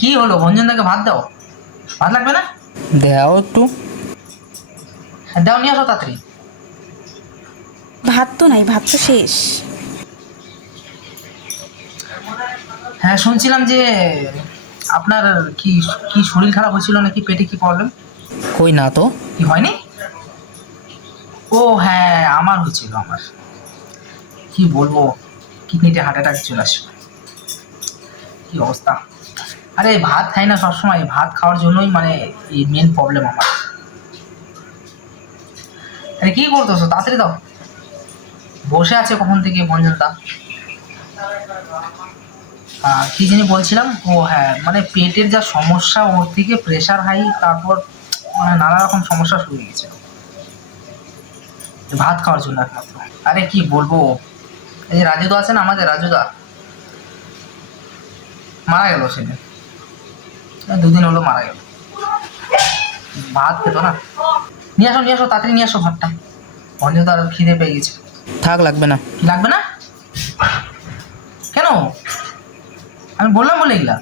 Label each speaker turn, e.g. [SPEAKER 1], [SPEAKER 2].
[SPEAKER 1] কি হলো? ভঞ্জনদাকে ভাত দাও। ভাত লাগবে না?
[SPEAKER 2] দেও একটু।
[SPEAKER 1] হ্যাঁ, দাও নিয়ে আসো তাড়াতাড়ি।
[SPEAKER 3] ভাত তো নাই ভাত তো শেষ।
[SPEAKER 1] হ্যাঁ শুনছিলাম যে আপনার কি কি শরীর খারাপ হয়েছিল নাকি? পেটে কি প্রবলেম
[SPEAKER 2] কই না তো।
[SPEAKER 1] কি হয়নি? ও হ্যাঁ আমার হয়েছিল আমার। কি বলব? কিডনিতে হার্ট অ্যাটাক চলে আসবে। কি অবস্থা? আরে ভাত খাই না সবসময় ভাত খাওয়ার জন্যই মানে মেন প্রবলেম আমার। আরে কি করতেছো? তাড়াতাড়ি দাও। বসে আছে কখন থেকে আহ, কি জানি বলছিলাম? ও হ্যাঁ মানে পেটের যা সমস্যা ওর থেকে প্রেশার হাই তারপর মানে নানা রকম সমস্যা শুরু হয়ে গেছে। ভাত খাওয়ার জন্য একমাত্র। আরে কি বলব? এই রাজুদা আছে না আমাদের? রাজুদা মারা গেল সেদিন। দুদিন হলো মারা গেল। ভাত খেতো না। নিয়ে আসো নিয়ে আসো তাড়াতাড়ি নিয়ে আসো ভাতটা। তো আর খিদে পেয়ে গেছে।
[SPEAKER 2] থাক লাগবে না।
[SPEAKER 1] লাগবে না? কেন? আমি বললাম বলে এগুলা।